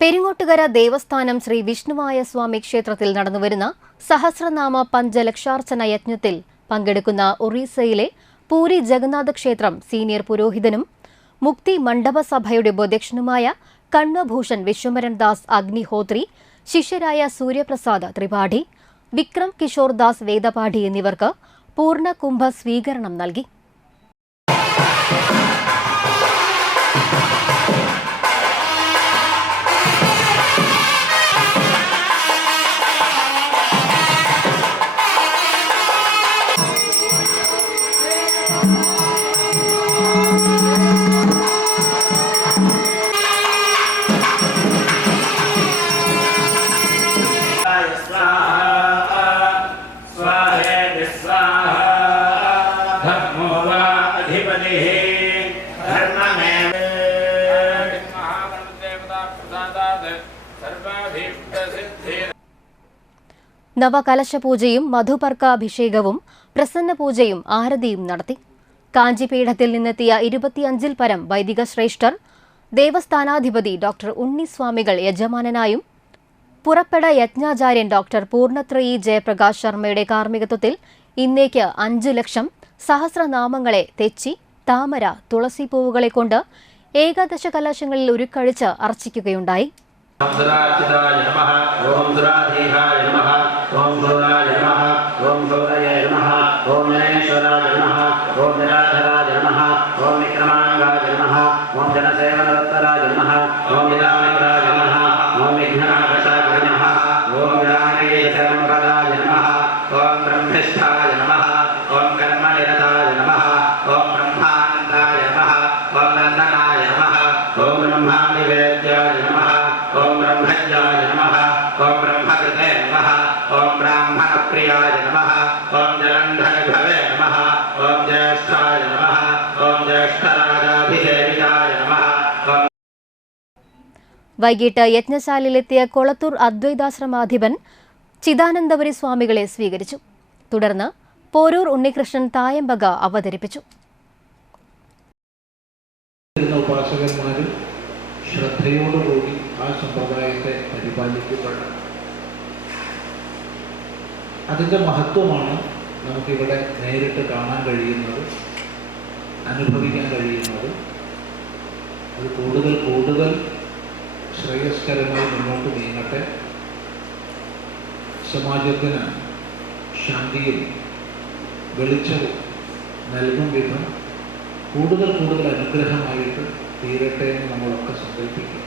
പെരിങ്ങോട്ടുകര ദേവസ്ഥാനം ശ്രീ വിഷ്ണുവായ സ്വാമി ക്ഷേത്രത്തിൽ നടന്നുവരുന്ന സഹസ്രനാമ പഞ്ചലക്ഷാർച്ചന യജ്ഞത്തിൽ പങ്കെടുക്കുന്ന ഒറീസയിലെ പൂരി ജഗന്നാഥ ക്ഷേത്രം സീനിയർ പുരോഹിതനും മുക്തി മണ്ഡപസഭയുടെ ഉപാധ്യക്ഷനുമായ കണ്വഭൂഷൺ വിശ്വമരൻ ദാസ് അഗ്നിഹോത്രി ശിഷ്യരായ സൂര്യപ്രസാദ് ത്രിപാഠി വിക്രം കിഷോർ ദാസ് വേദപാഠി എന്നിവർക്ക് പൂർണ കുംഭ സ്വീകരണം നൽകി. നവകലശപൂജയും മധുപർക്കാഭിഷേകവും പ്രസന്ന പൂജയും ആരതിയും നടത്തി. കാഞ്ചിപീഠത്തിൽ നിന്നെത്തിയ ഇരുപത്തിയഞ്ചിൽ പരം വൈദിക ശ്രേഷ്ഠർ ദേവസ്ഥാനാധിപതി ഡോക്ടർ ഉണ്ണിസ്വാമികൾ യജമാനനായും പുറപ്പെട യജ്ഞാചാര്യൻ ഡോക്ടർ പൂർണത്രയി ജയപ്രകാശ് ശർമ്മയുടെ കാർമ്മികത്വത്തിൽ ഇന്നേക്ക് അഞ്ചു ലക്ഷം സഹസ്രനാമങ്ങളെ തെച്ചി താമര തുളസി പൂവുകളെ കൊണ്ട് ഏകാദശ കലാശങ്ങളിൽ ഉരുക്കഴിച്ച് അർച്ചിക്കുകയുണ്ടായി. సురాచితాయ నమ. ఓం సురాధీహాయ నమ. ఓం సౌరాయ నమ. ఓం సౌరయ నమ. ఓం ഓം ബ്രാഹ്മണപ്രിയായ നമ. ഓം ജലന്ധരഭവേ നമ. ഓം ജ്യേഷ്ഠായ നമ. ഓം ജ്യേഷ്ഠരാജാഭിഷേകിതായ നമ. വൈകിട്ട് യജ്ഞശാലയിലെത്തിയ കൊളത്തൂർ അദ്വൈതാശ്രമാധിപൻ ചിദാനന്ദപുരി സ്വാമികളെ സ്വീകരിച്ചു. തുടർന്ന് പോരൂർ ഉണ്ണികൃഷ്ണൻ തായമ്പക അവതരിപ്പിച്ചു. ഉപാസകന്മാരും ശ്രദ്ധയോടുകൂടി ആ സമ്പ്രദായത്തെ പരിപാലിക്കുന്നുണ്ട് അതിന്റെ മഹത്വമാണ് നമുക്കിവിടെ നേരിട്ട് കാണാൻ കഴിയുന്നത് അനുഭവിക്കാൻ കഴിയുന്നത്. അത് കൂടുതൽ കൂടുതൽ ശ്രേയസ്കരമായി മുന്നോട്ട് നീങ്ങട്ടെ. സമാജത്തിന് ശാന്തിയും വെളിച്ചവും നൽകും വിധം കൂടുതൽ കൂടുതൽ അനുഗ്രഹമായിട്ട് തീരട്ടെ എന്ന് നമ്മളൊക്കെ സങ്കല്പിക്കും